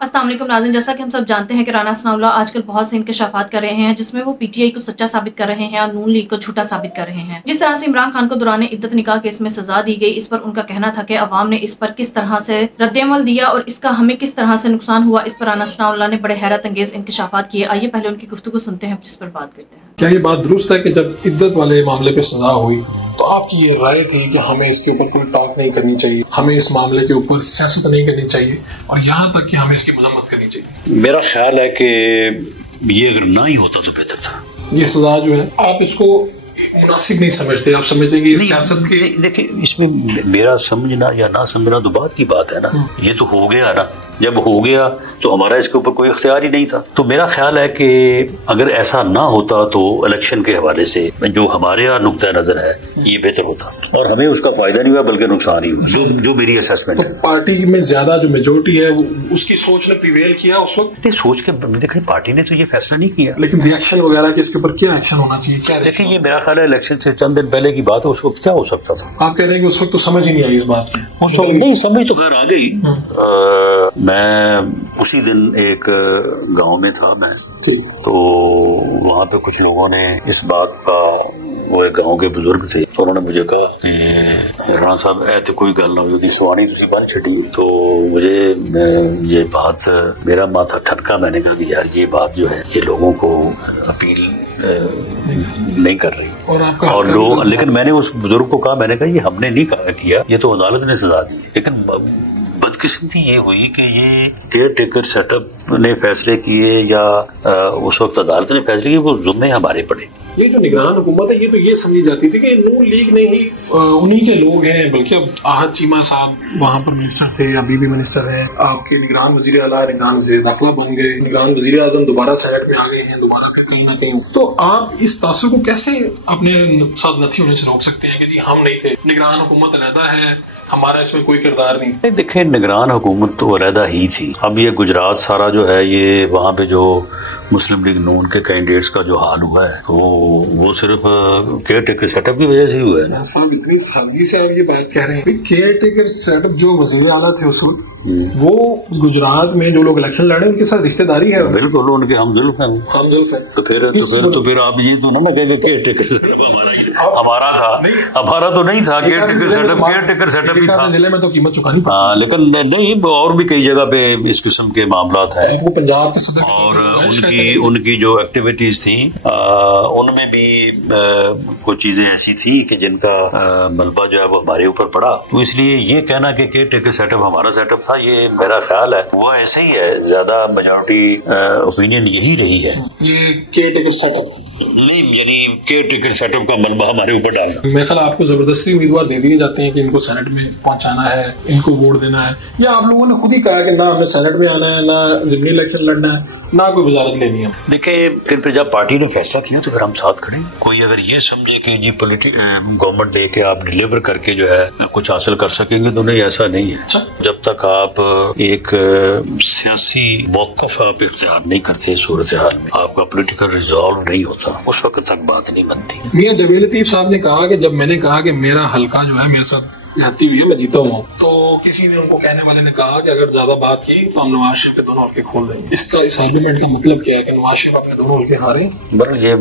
अस्सलाम वालेकुम नाज़रीन, जैसा कि हम सब जानते हैं कि राना सनाउल्लाह आजकल बहुत से इंकशाफात कर रहे हैं जिसमें वो पीटीआई को सच्चा साबित कर रहे हैं और नून लीग को झूठा साबित कर रहे हैं। जिस तरह से इमरान खान को दौरान इद्दत निकाह केस में सजा दी गई, इस पर उनका कहना था कि अवाम ने इस पर किस तरह से रद्देअमल दिया और इसका हमें किस तरह से नुकसान हुआ, इस पर राना सनाउल्लाह ने बड़े हैरत अंगेज इंकशाफात किए। आइए पहले उनकी गुफ्तगू सुनते हैं, जिस पर बात करते हैं। क्या ये बात दुरुस्त है कि जब इद्दत वाले मामले पे सजा हुई तो आपकी ये राय थी कि हमें इसके ऊपर कोई टॉक नहीं करनी चाहिए, हमें इस मामले के ऊपर सियासत नहीं करनी चाहिए और यहाँ तक कि हमें इसकी मजम्मत करनी चाहिए? मेरा ख्याल है कि ये अगर ना ही होता तो बेहतर था। ये सजा जो है आप इसको मुनासिब नहीं समझते, आप समझते कि सियासत के देखिए इसमें मेरा समझना या ना समझना तो बात की बात है ना। ये तो हो गया ना, जब हो गया तो हमारा इसके ऊपर कोई इख्तियार ही नहीं था। तो मेरा ख्याल है कि अगर ऐसा ना होता तो इलेक्शन के हवाले से जो हमारे यहाँ नुक्ता नजर है ये बेहतर होता और हमें उसका फायदा नहीं हुआ बल्कि नुकसान ही हुआ, जो मेरी असेसमेंट है। पार्टी में ज्यादा जो मेजोरिटी है उसकी सोच ने प्रिवेल किया उस वक्त। सोच के देखिए पार्टी ने तो ये फैसला नहीं किया, लेकिन रिएक्शन वगैरह के इसके ऊपर क्या एक्शन होना चाहिए? क्या देखिए ये मेरा ख्याल है इलेक्शन से चंद दिन पहले की बात है, उस वक्त क्या हो सकता था? आप कह रहे हैं कि उस वक्त तो समझ ही नहीं आई इस बात की? उस वक्त नहीं समझ तो खैर आ गई। मैं उसी दिन एक गांव में था मैं, तो वहां पे कुछ लोगों ने इस बात का, वो एक गांव के बुजुर्ग थे तो उन्होंने मुझे कहा कि राणा साहब ऐसे कोई गल ना होती सुहानी तुसी बन छड़ी। तो मुझे ये बात मेरा माथा ठनका, मैंने कहा कि यार ये बात जो है ये लोगों को अपील नहीं कर रही और लोग, लेकिन मैंने उस बुजुर्ग को कहा, मैंने कहा ये हमने नहीं किया, ये तो अदालत ने सजा दी। लेकिन बदकिस्मती ये हुई कि ये केयर टेकर सेटअप ने फैसले किए या उस वक्त अदालत ने फैसले किए, वो जुम्मे हमारे पड़े। ये जो निगरान हुकूमत है ये तो ये समझी जाती थी कि नून लीग ने ही उन्हीं के लोग हैं, बल्कि अब आहद चीमा साहब वहाँ पर मिनिस्टर थे, अभी भी मिनिस्टर हैं, आपके निगरान वजीर आला निगरान वजीर दाखिला बन गए, निगरान वजीर आजम दोबारा सेनेट में आ गए हैं, दोबारा फिर कहीं ना कहीं। तो आप इस तासुर को कैसे अपने साथ नथी होने से रोक सकते हैं कि जी हम नहीं थे, निगरान हुकूमत अलहदा है, हमारा इसमें कोई किरदार नहीं? देखिए निगरान हुकूमत तो अलहदा ही थी। अब ये गुजरात सारा जो है ये वहाँ पे जो मुस्लिम लीग नून के कैंडिडेट्स का जो हाल हुआ है तो वो सिर्फ केयर टेकर सेटअप की वजह से ही हुआ है। साहब इतनी सादगी से आप ये बात कह रहे हैं, केयर टेकर सेटअप जो वजीर आला थे उस वक्त, वो गुजरात में जो लोग इलेक्शन लड़े उनके साथ रिश्तेदारी है। बिल्कुल उनके हमजुल्फ है। तो फिर आप ये तो ना कहेंगे केयर टेकर सेटअप हमारा था, हमारा तो नहीं था। केयर टेकर सेटअप ही था, जिले में तो कीमत चुकानी। हाँ लेकिन नहीं, और भी कई जगह पे इस किस्म के मामला है। वो पंजाब के सदर और उनकी जो एक्टिविटीज थी उनमें भी कुछ चीजें ऐसी थी कि जिनका मलबा जो है वो हमारे ऊपर पड़ा। तो इसलिए ये कहना कि केयर टेकर सेटअप हमारा सेटअप था, ये मेरा ख्याल है वो ऐसे ही है। ज्यादा मेजॉरिटी ओपिनियन यही रही है। ये केयर टेकर सेटअप नहीं, यानी केयर टेकर सेटअप का मलबा हमारे ऊपर डालना। मेरे ख्याल आपको जबरदस्ती उम्मीदवार दे दिए जाते हैं कि इनको सेनेट में पहुंचाना है, इनको वोट देना है, या आप लोगों ने खुद ही कहा कि ना हमें सेनेट में आना है, ना ज़िमनी इलेक्शन लड़ना है, ना कोई वजारत लेनी है? देखिए फिर जब पार्टी ने फैसला किया तो फिर हम साथ खड़े। कोई अगर ये समझे कि जी गवर्नमेंट दे के आप डिलीवर करके जो है कुछ हासिल कर सकेंगे तो नहीं, ऐसा नहीं है। जब तक आप एक सियासी मौक़िफ़ आप इख्तियार नहीं करते सूरत हाल में, आपका पॉलिटिकल रिजॉल्व नहीं होता, उस वक्त तक बात नहीं बनती। मियां जवेद लतीफ साहब ने कहा कि जब मैंने कहा कि मेरा हल्का जो है मेरे साथ जाती हुई है, मैं जीता हूँ, तो किसी ने उनको कहने वाले ने कहा कि अगर ज्यादा बात की तो हम नवाज शरीफ के दोनों हल्के खोल देंगे। इस आर्गुमेंट का मतलब क्या है कि नवाज शरीफ अपने दोनों हल्के हारे? बल्कि ये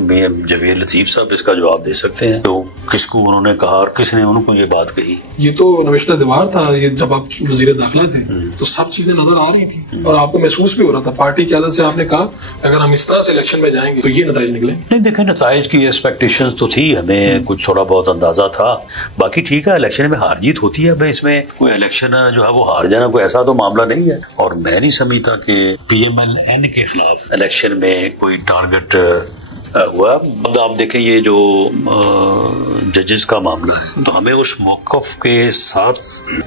जवेद लतीफ साहब इसका जवाब दे सकते हैं तो किसको उन्होंने कहा और किसने उनको ये बात कही। ये तो नविश्ता दीवार था, ये जब आप वजीर दाखिला थे तो सब चीजें नजर आ रही थी और आपको महसूस भी हो रहा था। पार्टी की आदत से आपने कहा अगर हम इस तरह से इलेक्शन में जाएंगे तो ये नतीजे निकले। नहीं देखे, नताइज की एक्सपेक्टेशन तो थी, हमें कुछ थोड़ा बहुत अंदाजा था। बाकी ठीक है, इलेक्शन में हार जीत होती है, इसमें कोई इलेक्शन जो है वो हार जाना कोई ऐसा तो मामला नहीं है। और मैं नहीं समझता कि PMLN के खिलाफ इलेक्शन में कोई टारगेट हुआ। आप देखें ये जो जजेस का मामला है तो हमें उस मौक़िफ़ के साथ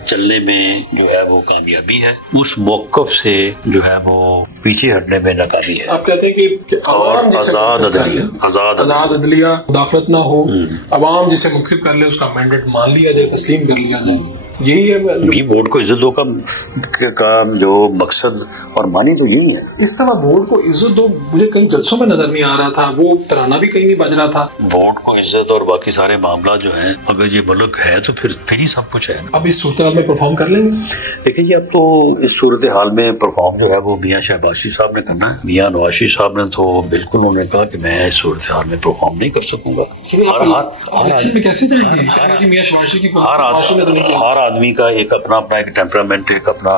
चलने में जो है वो कामयाबी है, उस मौक़िफ़ से जो है वो पीछे हटने में नाकामी है। आप कहते हैं कि आजाद अदलिया दाखिलत ना हो, अवाम जिसे मुख्तलिफ कर ले उसका मैंडेट मान लिया जाए, तस्लीम कर लिया जाए। यही है वोट को इज्जत दो का जो मकसद और मानी तो यही है। इस तरह वोट को इज्जत दो मुझे कई जलसों में नजर नहीं आ रहा था, वो तराना भी कहीं नहीं बज रहा था। वोट को इज्जत और बाकी सारे मामला जो है, अगर ये मुल्क है तो फिर ही सब कुछ है। अब इस सूरत हाल में परफॉर्म कर लेंगे? देखिए जी, अब तो इस सूरत हाल में परफॉर्म जो है वो मियाँ शहबाज साहब ने करना है। मियाँ नवाज शरीफ साहब ने तो बिल्कुल उन्होंने कहा कि मैं इस सूरत हाल में परफॉर्म नहीं कर सकूंगा। कैसे जाएंगे? हर आदमी का एक अपना एक टेम्परामेंट, एक अपना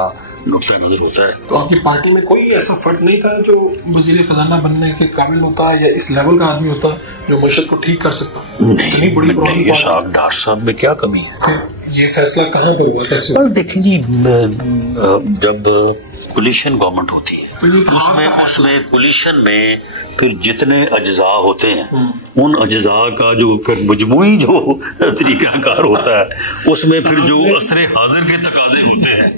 नुक्ता नजर होता है। तो आपकी पार्टी में कोई ऐसा फर्क नहीं था जो वजीर खजाना बनने के काबिल होता है या इस लेवल का आदमी होता जो मशहद को ठीक कर सकता? इतनी बड़ी डॉक्टर साहब में क्या कमी है? ये फैसला कहाँ पर हुआ, कैसे? देखिए जी, जब कोलिशन गवर्नमेंट होती है उसमें कोलिशन में फिर जितने अज्जा होते हैं उन अज्जा का जो फिर मजमूई जो तरीकाकार होता है उसमें फिर जो असरे हाजिर के तकाजे होते हैं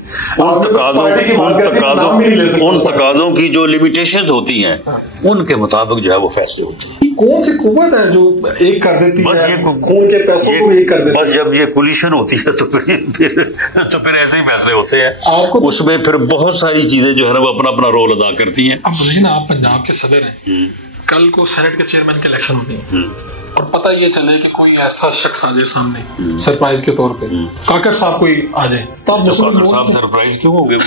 उन तकाजों की जो लिमिटेशंस होती हैं उनके मुताबिक जो है वो फैसले होते हैं। कौन सी कुव्वत है जो एक कर देती है? खून के पैसों को एक कर देती है। बस जब ये कोलिशन होती है तो फिर ऐसे ही फैसले होते हैं। उसमें फिर बहुत सारी चीजें जो है ना वो अपना अपना रोल अदा करती हैं। अब बताइए ना, आप पंजाब के सदर हैं, कल को सेनेट के चेयरमैन के इलेक्शन होते हैं और पता ये चले कि कोई ऐसा शख्स आ जाए सामने सरप्राइज के तौर पे, काकड़ साहब कोई आ जाए, तो आप सरप्राइज क्यों होंगे?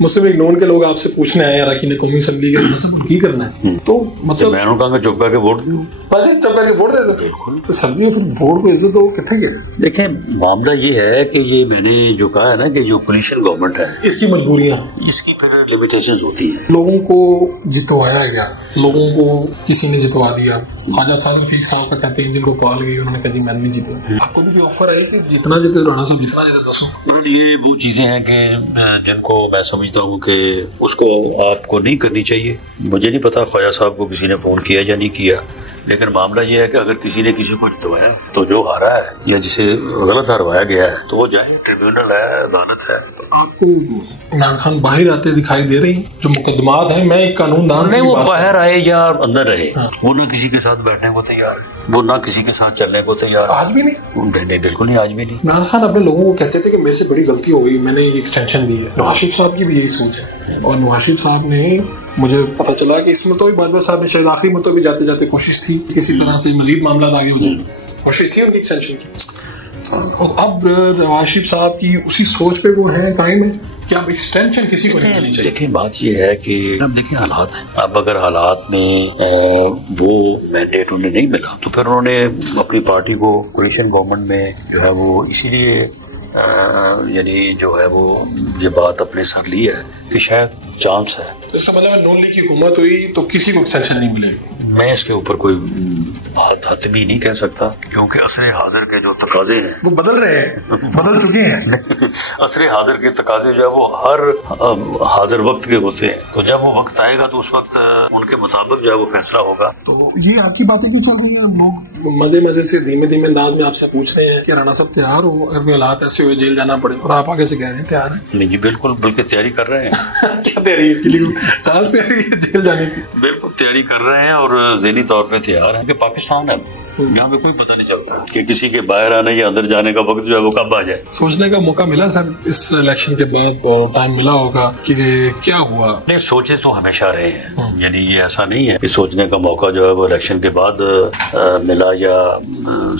मुस्लिम लीग नून के लोग आपसे पूछने आए यार कि कौमी असम्बली के सब की करना है, तो मतलब मैंने कहा चुप करके वोट दूं, बस चुप करके वोट दे दो। बिल्कुल, तो सब्जी फिर वोट को इज्जत दो, कितने के? देखें, मामला ये है कि ये मैंने जो कहा है ना कि जो कोलिशन गवर्नमेंट है इसकी मजबूरियां, इसकी फिर लिमिटेशंस होती है। लोगों को जितवाया गया, लोगों को किसी ने जितवा दिया। ख्वाजा साहब रफीक साहब का कहते हैं जिनको कॉल गई उन्होंने कहा जी मैंने नहीं जीता। आपको भी ऑफर आई कि जितना जीते राणा साहब जितना जीते दसो। ये वो चीजें हैं कि जिनको मैं समझता हूँ कि उसको आपको नहीं करनी चाहिए। मुझे नहीं पता ख्वाजा साहब को किसी ने फोन किया या नहीं किया, लेकिन मामला ये है कि अगर किसी ने किसी को जितवाया तो जो हारा है या जिसे गलत हरवाया गया है तो वो जाए, ट्रिब्यूनल है, अदालत है। आपको इमरान खान बाहर आते दिखाई दे रही जो मुकदमात है, मैं एक कानूनदान नहीं, वो बाहर आए या अंदर रहे, वो ना किसी के साथ बैठने को तैयार है, वो ना किसी के साथ चलने को तैयार। आज भी नहीं, बिल्कुल नहीं, आज भी नहीं। इमरान खान अपने लोगों को कहते थे कि मेरे से बड़ी गलती हो गई, मैंने ये एक्सटेंशन दी है। नवाज शरीफ साहब की भी यही सोच है और नवाज शरीफ साहब ने, मुझे पता चला कि इसमें तो बाजवा साहब ने शायद आखिरी में तो भी जाते जाते कोशिश थी किसी तरह से मजीद मामला आगे हो जाए, कोशिश थी उनकी एक्सटेंशन की। और अब नवाज शरीफ साहब की उसी सोच पे वो है कायम है कि अब एक्सटेंशन किसी को नहीं चाहिए। देखिए, बात ये है कि अब देखिए हालात हैं, अब अगर हालात में वो मैंडेट उन्हें नहीं मिला तो फिर उन्होंने अपनी पार्टी को कोलिशन गवर्नमेंट में जो है वो इसीलिए यानी जो है वो ये बात अपने साथ ली है कि शायद चांस है। तो इसका मतलब नून लीग की हुकूमत हुई तो किसी को एक्सटेंशन नहीं मिलेगी। मैं इसके ऊपर कोई हतमी नहीं कह सकता क्योंकि असरे हाजिर के जो तकाजे हैं वो बदल रहे हैं, बदल चुके हैं। असरे हाजिर के तकाजे जो है वो हर हाजिर वक्त के होते हैं, तो जब वो वक्त आएगा तो उस वक्त उनके मुताबिक जो है वो फैसला होगा। तो ये आपकी बातें क्यों चल रही हैं? लोग मजे मजे से धीमे धीमे अंदाज में आपसे पूछ रहे हैं कि राणा साहब तैयार हो, अगर कोई हालात ऐसे हुए जेल जाना पड़े, और आप आगे से कह रहे हैं तैयार है। नहीं जी, बिल्कुल, बल्कि तैयारी कर रहे हैं। क्या तैयारी इसके लिए? खास तैयारी जेल जाने की? बिल्कुल तैयारी कर रहे हैं और ज़हनी तौर पे तैयार है कि पाकिस्तान है, यहाँ पे कोई पता नहीं चलता कि किसी के बाहर आने या अंदर जाने का वक्त जो है वो कब आ जाए। सोचने का मौका मिला सर इस इलेक्शन के बाद, और टाइम मिला होगा कि क्या हुआ? नहीं, सोचे तो हमेशा रहे हैं, यानी ये ऐसा नहीं है कि सोचने का मौका जो है वो इलेक्शन के बाद मिला या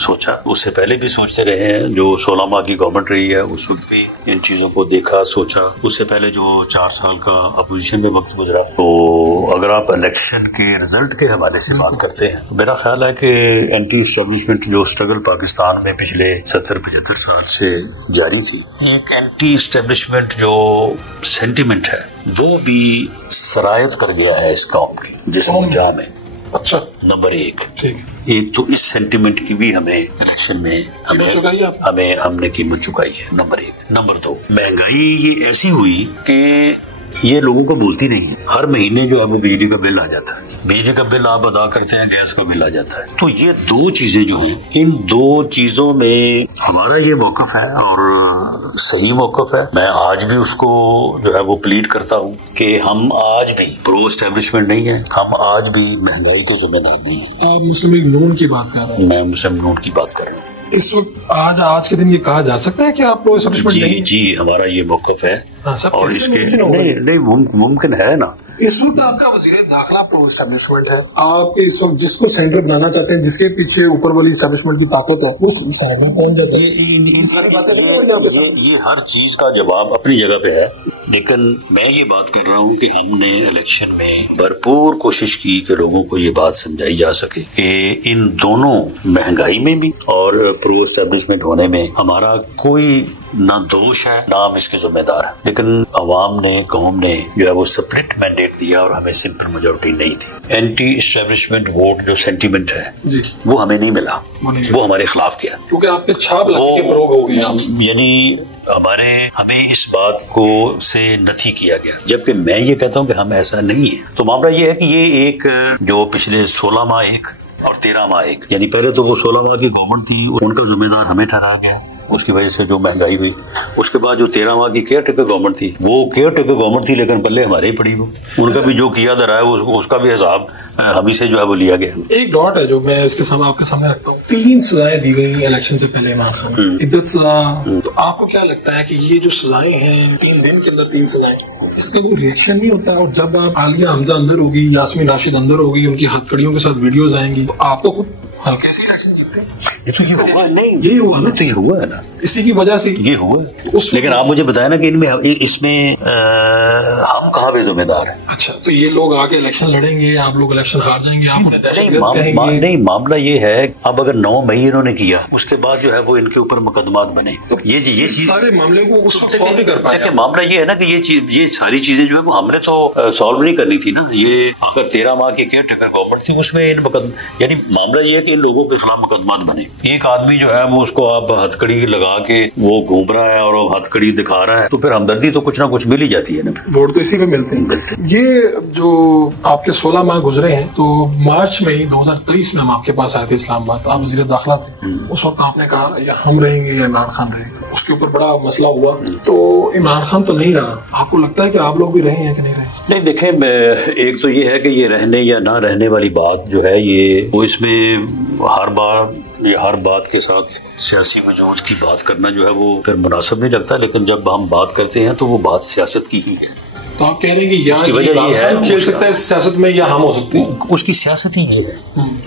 सोचा, उससे पहले भी सोचते रहे हैं। जो 16 माह की गवर्नमेंट रही है उस वक्त भी इन चीजों को देखा, सोचा। उससे पहले जो 4 साल का अपोजिशन में वक्त गुजरा, तो अगर आप इलेक्शन के रिजल्ट के हवाले से बात करते हैं तो मेरा ख्याल है कि एंटी एस्टेब्लिशमेंट जो स्ट्रगल पाकिस्तान में पिछले 70-75 साल से जारी थी, एक एंटी एस्टेब्लिशमेंट जो सेंटिमेंट है वो भी सरायत कर गया है इस कौम की जिस्म जान में। अच्छा, नंबर 1 ठीक है। एक तो इस सेंटिमेंट की भी हमें इलेक्शन में हमने कीमत चुकाई है, नंबर 1। नंबर 2, महंगाई ये ऐसी हुई कि ये लोगों को भूलती नहीं है। हर महीने जो अब बिजली का बिल आ जाता है, बिजली का बिल आप अदा करते हैं, गैस का बिल आ जाता है। तो ये 2 चीजें जो हैं, इन 2 चीजों में हमारा ये मौकफ है और सही मौकफ है। मैं आज भी उसको जो है वो प्लीड करता हूँ कि हम आज भी प्रो एस्टेब्लिशमेंट नहीं है, हम आज भी महंगाई के जिम्मेदार नहीं है। आप मुस्लिम लीग नून की बात कर रहे हैं? मैं मुस्लिम नून की बात कर रहा हूँ। इस वक्त आज के दिन ये कहा जा सकता है कि आप प्रो एस्टेब्लिशमेंट नहीं? जी, हमारा ये मौक़िफ़ है। और इसके नहीं मुमकिन है ना। इस वक्त आपका वज़ीर दाखिला प्रो एस्टेब्लिशमेंट है, आप इस वक्त जिसको सेंटर बनाना चाहते हैं, जिसके पीछे ऊपर वाली एस्टेब्लिशमेंट की ताकत है, वो साइड में पहुंच जाता है। ये हर चीज का जवाब अपनी जगह पे है, लेकिन मैं ये बात कर रहा हूँ कि हमने इलेक्शन में भरपूर कोशिश की कि लोगों को ये बात समझाई जा सके कि इन दोनों महंगाई में भी और प्रो एस्टेब्लिशमेंट होने में हमारा कोई ना दोष है ना हम इसके जिम्मेदार हैं। लेकिन अवाम ने, कौम ने जो है वो स्प्लिट मैंडेट दिया और हमें सिंपल मेजोरिटी नहीं थी। एंटी एस्टेब्लिशमेंट वोट जो सेंटीमेंट है जी, वो हमें नहीं मिला, वो हमारे खिलाफ किया, क्योंकि आपने छाप लगा के प्रोग हो गया, यानी हमें इस बात को से नफी किया गया। जबकि मैं ये कहता हूँ कि हम ऐसा नहीं है। तो मामला ये है कि ये एक जो पिछले 16 माह एक और 13 माह एक, यानी पहले तो वो 16 माह की गवर्नमेंट थी, उनका जिम्मेदार हमें ठहरा गया, उसकी वजह से जो महंगाई हुई। उसके बाद जो 13 माह की केयर टेकर गवर्नमेंट थी, वो केयर टेकर गवर्नमेंट थी, लेकिन पल्ले हमारे ही पड़ी, वो उनका भी जो किया जा रहा है उसका भी हिसाब हमी से जो है वो लिया गया। एक डॉट है जो मैं इसके सामने आपके सामने रखता हूँ, 3 सजाएं दी गई इलेक्शन से पहले इमरान खान, इद्दत सजा। तो आपको क्या लगता है कि ये जो सजाएं हैं 3 दिन के अंदर 3 सजाएं, इसका कोई रिएक्शन नहीं होता? और जब आप आलिया हमजा अंदर होगी, यास्मीन राशिद अंदर होगी, उनकी हथकड़ियों के साथ वीडियोज आएंगी, तो आप तो खुद हल्के से इलेक्शन जीतते हैं। ये तो ये हुआ नहीं, ये हुआ ना, तो ये हुआ है ना, इसी की वजह से ये हुआ। लेकिन आप मुझे बताया ना कि इसमें हम कहाँ पे जिम्मेदार हैं? अच्छा, तो ये लोग आगे इलेक्शन लड़ेंगे, आप लोग इलेक्शन हार जाएंगे, आप उन्हें दहशतगर्द कहेंगे? नहीं, मामला ये है, अब अगर 9 मई इन्होंने किया, उसके बाद जो है वो इनके ऊपर मुकदमात बने, तो ये चीज सारे मामले को उस वक्त सॉल्व नहीं कर पाए। मामला ये है ना कि ये सारी चीजें जो है हमने तो सॉल्व नहीं करनी थी ना। ये अगर 13 माह की केयर टेकर गवर्नमेंट थी, उसमें यानी मामला ये है कि इन लोगों के खिलाफ मुकदमात बने। एक आदमी जो है वो उसको आप हथकड़ी लगा के वो घूम रहा है और हथकड़ी दिखा रहा है, तो फिर हमदर्दी तो कुछ ना कुछ मिल ही जाती है ना। वोट तो इसी में मिलते हैं। ये जो आपके 16 माह गुजरे हैं, तो मार्च में ही 2023 में हम आपके पास आए थे इस्लामाबाद, आप वज़ीर दाखिला थे। उस वक्त आपने कहा या हम रहेंगे या इमरान खान रहेंगे, उसके ऊपर बड़ा मसला हुआ। तो इमरान खान तो नहीं रहा, आपको लगता है कि आप लोग भी रहे हैं कि नहीं रहे? नहीं, देखें, एक तो ये है कि ये रहने या ना रहने वाली बात जो है, ये वो इसमें हर बात के साथ सियासी वजूद की बात करना जो है वो फिर मुनासिब नहीं लगता। लेकिन जब हम बात करते हैं तो वो बात सियासत की ही है। तो आप कह रहे हैं कि उसकी वजह ये है, खेल सकता है सियासत में या हम हो सकते हैं, उसकी सियासत ही ये है।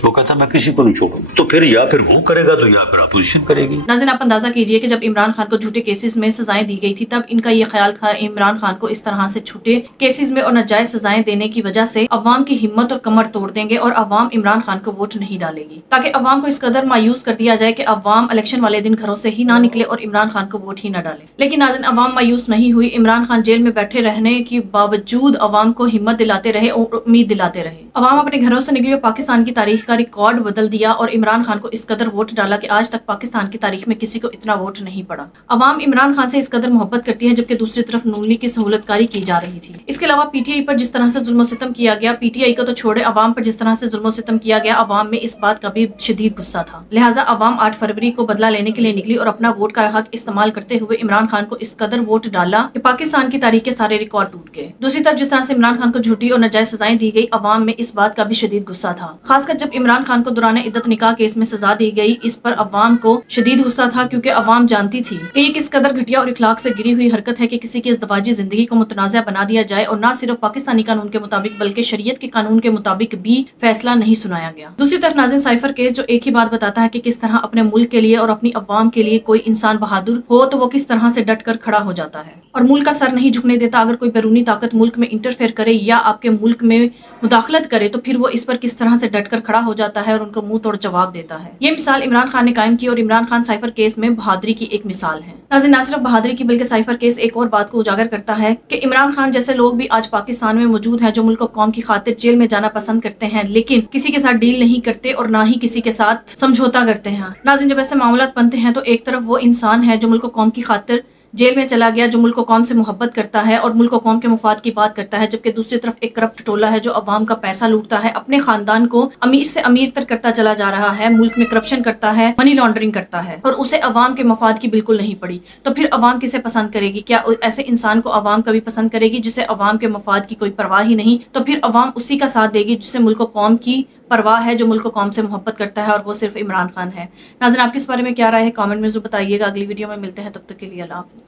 वो कहता है मैं किसी को नहीं छोड़ूंगा, तो फिर या फिर वो करेगा तो या फिर अपोजिशन करेगी। नाज़रीन, आप अंदाजा कीजिए कि जब इमरान खान को झूठे केसेस में सजाएं दी गई थी, तब इनका ये ख्याल था इमरान खान को इस तरह से झूठे केसेस में और नाजायज सजाएं देने की वजह से अवाम की हिम्मत और कमर तोड़ देंगे और अवाम इमरान खान को वोट नहीं डालेगी, ताकि अवाम को इस कदर मायूस कर दिया जाए कि अवाम इलेक्शन वाले दिन घरों से ही ना निकले और इमरान खान को वोट ही न डाले। लेकिन नाज़रीन, अवाम मायूस नहीं हुई। इमरान खान जेल में बैठे रहने के बावजूद अवाम को हिम्मत दिलाते रहे और उम्मीद दिलाते रहे। अवाम अपने घरों से निकली और पाकिस्तान की तारीख का रिकॉर्ड बदल दिया और इमरान खान को इस कदर वोट डाला कि आज तक पाकिस्तान की तारीख में किसी को इतना वोट नहीं पड़ा। अवाम इमरान खान से इस कदर मोहब्बत करती है, जबकि दूसरी तरफ नून लीग की सहूलतकारी की जा रही थी। इसके अलावा पीटीआई पर जिस तरह से जुल्म सितम किया गया, पीटीआई को तो छोड़े अवाम पर जिस तरह से जुल्म सितम किया गया, अवाम में इस बात का भी शदीद गुस्सा था। लिहाजा अवाम 8 फरवरी को बदला लेने के लिए निकली और अपना वोट का हक इस्तेमाल करते हुए इमरान खान को इस कदर वोट डाला कि पाकिस्तान की तारीख के सारे रिकॉर्ड टूट गए। दूसरी तरफ जिस तरह से इमरान खान को झूठी और नाजायज सजाएं दी गई, अवाम में इस बात का भी शदीद गुस्सा था। खासकर जब इमरान खान को दौरान इद्दत निकाह केस में सजा दी गई, इस पर अवाम को शदीद गुस्सा था, क्योंकि अवाम जानती थी कि ये किस कदर घटिया और इखलाक से गिरी हुई हरकत है कि किसी की इज़्दिवाजी जिंदगी को मुतनाज़ा बना दिया जाए और न सिर्फ पाकिस्तानी कानून के मुताबिक बल्कि शरीयत के कानून के मुताबिक भी फैसला नहीं सुनाया गया। दूसरी तरफ नाज़रीन, साइफर केस जो एक ही बात बताता है कि किस तरह अपने मुल्क के लिए और अपनी अवाम के लिए कोई इंसान बहादुर हो तो वो किस तरह से डट कर खड़ा हो जाता है और मुल्क का सर नहीं झुकने देता। अगर कोई बैरूनी ताकत मुल्क में इंटरफेयर करे या आपके मुल्क में मुदाखलत करे तो फिर वो इस पर किस तरह से डट कर खड़ा हो जाता है और उनको मुंह तोड़ जवाब देता है। ये मिसाल इमरान खान ने कायम की और इमरान खान साइफर केस में बहादुरी की एक मिसाल है। नाज़रीन, न सिर्फ बहादुरी की बल्कि साइफर केस एक और बात को उजागर करता है कि इमरान खान जैसे लोग भी आज पाकिस्तान में मौजूद हैं, जो मुल्क और कौम की खातिर जेल में जाना पसंद करते हैं, लेकिन किसी के साथ डील नहीं करते और ना ही किसी के साथ समझौता करते हैं। नाज़रीन, जब ऐसे मामला बनते हैं तो एक तरफ वो इंसान है जो मुल्क और कौम की खातिर जेल में चला गया, जो मुल्क और कौम से मोहब्बत करता है और मुल्क और कौम के मुफाद की बात करता है, जबकि दूसरी तरफ एक करप्ट टोला है जो अवाम का पैसा लूटता है, अपने खानदान को अमीर से अमीर तक करता चला जा रहा है, मुल्क में करप्शन करता है, मनी लॉन्ड्रिंग करता है और उसे अवाम के मफाद की बिल्कुल नहीं पड़ी। तो फिर अवाम किसे पसंद करेगी? क्या ऐसे इंसान को अवाम कभी पसंद करेगी जिसे अवाम के मफाद की कोई परवाह ही नहीं? तो फिर अवाम उसी का साथ देगी जिससे मुल्क और कौम की परवाह है, जो मुल्क कौम से मोहब्बत करता है, और वो सिर्फ इमरान खान है। नाज़रीन, आपकी इस बारे में क्या राय है? कमेंट में ज़रूर बताइएगा। अगली वीडियो में मिलते हैं, तब तक के लिए अल्लाह हाफ़िज़।